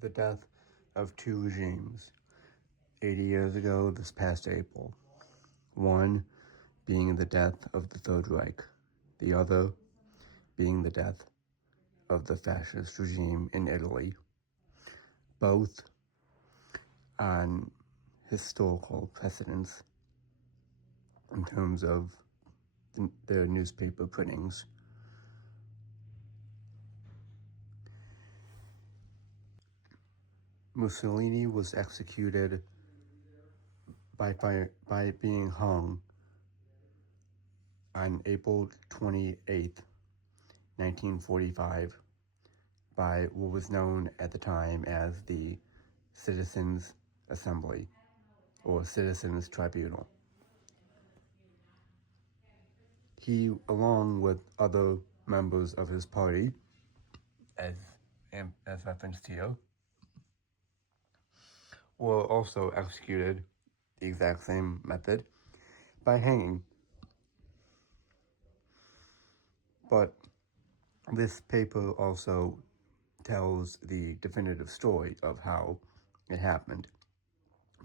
the death of two regimes 80 years ago this past April. One being the death of the Third Reich, the other being the death of the fascist regime in Italy, both on historical precedents in terms of their newspaper printings. Mussolini was executed by being hung on April 28th, 1945, by what was known at the time as the Citizens' Assembly, or Citizens' Tribunal. He, along with other members of his party, as referenced here, were also executed the exact same method, by hanging. But this paper also tells the definitive story of how it happened,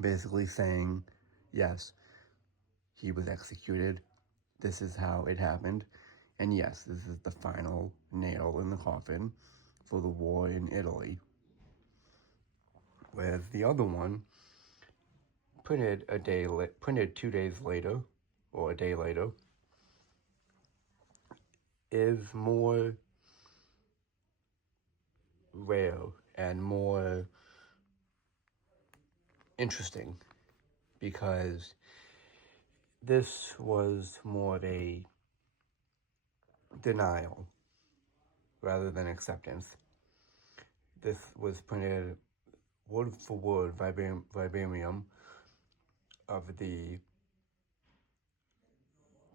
basically saying, yes, he was executed, this is how it happened, and yes, this is the final nail in the coffin for the war in Italy. Whereas the other one, printed 2 days later, or a day later, is more rare and more interesting, because this was more of a denial rather than acceptance. This was printed word for word, vibarium, of the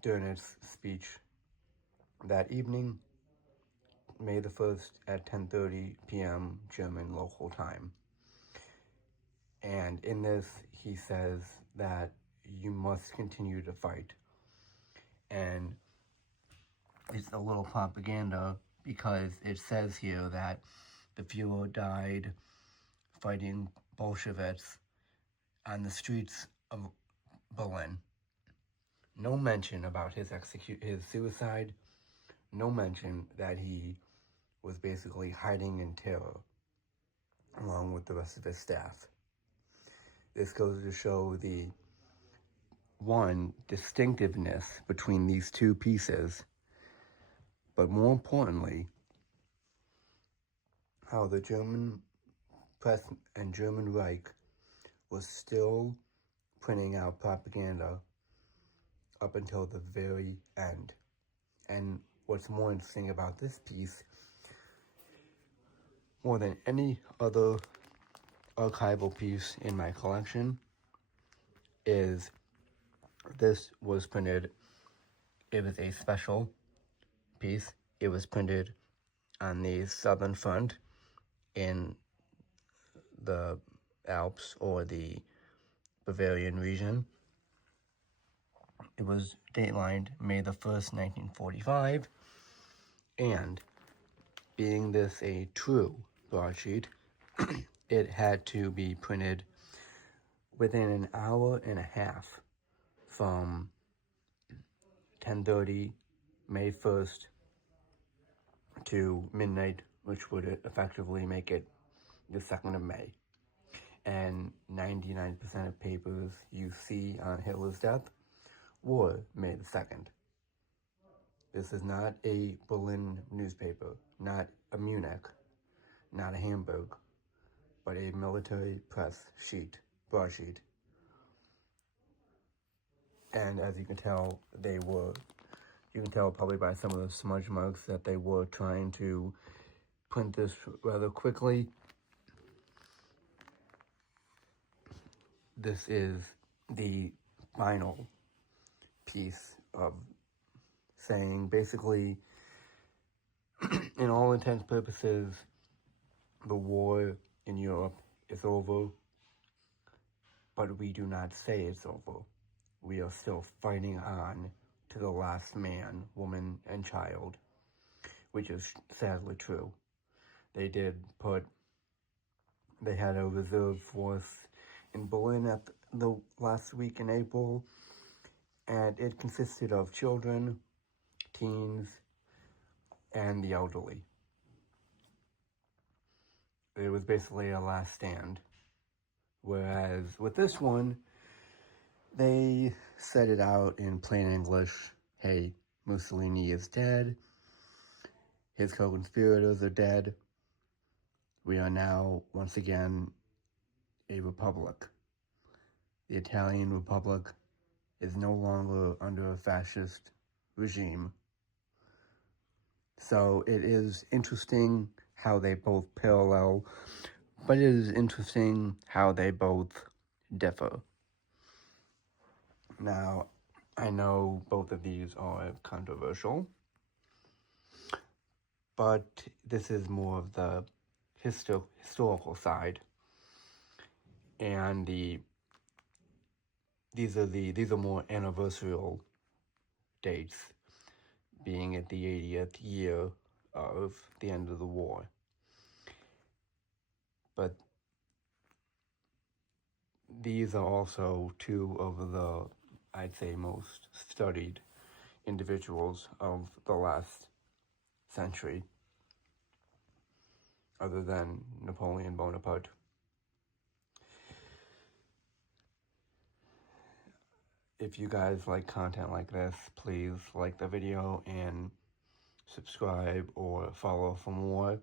Dönitz speech that evening, May the 1st at 10:30 p.m. German local time. And in this, he says that you must continue to fight. And it's a little propaganda, because it says here that the Fuhrer died fighting Bolsheviks on the streets of Berlin. No mention about his suicide. No mention that he was basically hiding in terror along with the rest of his staff. This goes to show the distinctiveness between these two pieces, but more importantly, how the German press and German Reich was still printing out propaganda up until the very end. And what's more interesting about this piece, more than any other archival piece in my collection, is this was printed. It was a special piece. It was printed on the southern front in the Alps, or the Bavarian region. It was datelined May the 1st, 1945, and being this a true broadsheet, it had to be printed within an hour and a half from 10:30 May 1st to midnight, which would effectively make it the 2nd of May. And 99% of papers you see on Hitler's death were May the 2nd. This is not a Berlin newspaper, not a Munich, not a Hamburg, but a military press broadsheet. And as you can tell, you can tell probably by some of the smudge marks that they were trying to print this rather quickly. This is the final piece of saying, basically, in all intents and purposes, the war in Europe is over, but we do not say it's over. We are still fighting on to the last man, woman, and child, which is sadly true. They did put They had a reserve force in Berlin at the last week in April, and it consisted of children, teens, and the elderly. It was basically a last stand. Whereas with this one, they said it out in plain English. Hey, Mussolini is dead. His co-conspirators are dead. We are now, once again, a republic. The Italian Republic is no longer under a fascist regime. So it is interesting how they both parallel, but it is interesting how they both differ. Now, I know both of these are controversial, but this is more of the historical side, and these are more anniversarial dates, being at the 80th year of the end of the war. But these are also two of the, I'd say, most studied individuals of the last century, other than Napoleon Bonaparte. If you guys like content like this, please like the video and subscribe or follow for more.